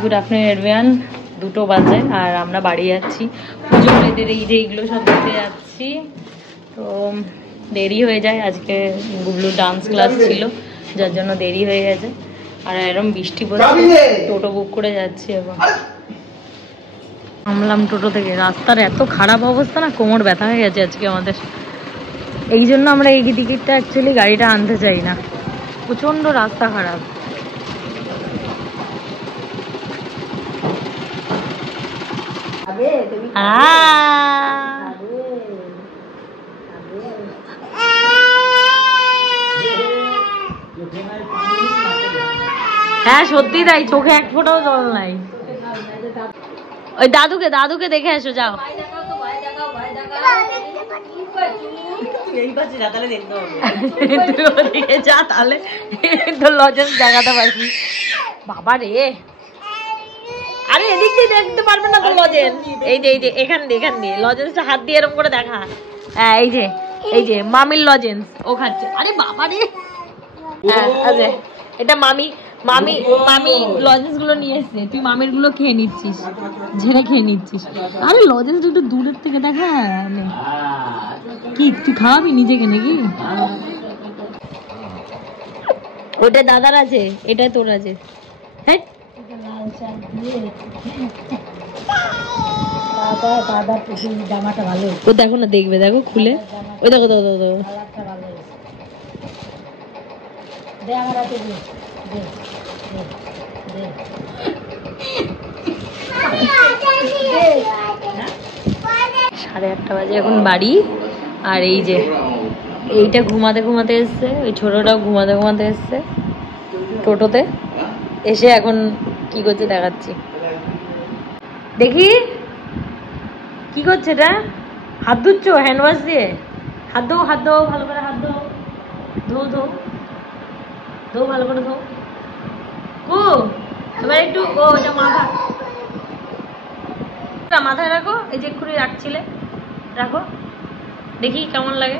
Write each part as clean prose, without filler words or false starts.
Good afternoon everyone. 2টো বাজে আর আমরা বাড়ি যাচ্ছি পুজো এদের এই যে এগুলো সব দিতে যাচ্ছি। তো দেরি হয়ে যায়, আজকে গুবলু ডান্স ক্লাস ছিল যার জন্য দেরি হয়ে গেছে। আর এরকম বৃষ্টি পড়ছে, টোটো বুক করে যাচ্ছি এখন। নামলাম টোটো থেকে, রাস্তার এত খারাপ অবস্থা না, কোমর ব্যথা হয়ে গেছে আজকে আমাদের। এই জন্য আমরা এই দিকটা অ্যাকচুয়ালি গাড়িটা আনতে চাই না, প্রচণ্ড রাস্তা খারাপ। হ্যাঁ সত্যি তাই, চোখে এক ফোঁটাও জল নাই। ওই দাদুকে দেখে এসো, যাও। যা তাহলে তো লজেন্স দেখাতে পারবি। বাবা রে, আরে এদিক দিয়ে দেখতে পারবে না তো লজেন্স। এই যে এখান দিয়ে লজেন্সটা হাত দিয়ে এরকম করে দেখা। হ্যাঁ এই যে মামির লজেন্স ও খাচ্ছে। আরে বাবা রে, হ্যাঁ আচ্ছা, এটা মামি লজেন্স গুলো নিয়ে এসছে, তুই মামির গুলো খেয়ে নিচ্ছিস, ঝেড়ে খেয়ে নিচ্ছিস। আরে লজেন্স একটু দূরের থেকে দেখা। কি তুই খাওয়াবি নিজেকে নাকি? ওটা দাদার আছে, এটা তোর আছে। হ্যাঁ জামাটা ভালো, ও দেখো না, দেখবে, দেখো খুলে, ওই দেখো সাড়ে 8টা বাজে এখন বাড়ি। আর এই যে এইটা ঘুমাতে এসছে, ওই ছোটটাও ঘুমাতে এসছে টোটোতে এসে। এখন কি করছে দেখাচ্ছি, দেখি কি করছে এটা। হাত ধুচ্ছ হ্যান্ড ওয়াশ দিয়ে? হাত ধো ভালো করে, হাত ধো ভালো করে ধো। এবার একটু ওটা মাথায় রাখো, এই যে এক্ষুনি রাখছিলে, রাখো দেখি কেমন লাগে।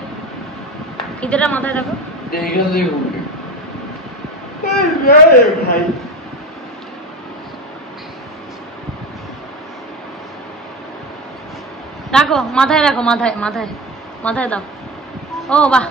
ফিতেটা মাথায় রাখো। রাখো মাথায়, রাখো মাথায় দাও। ও বাহ,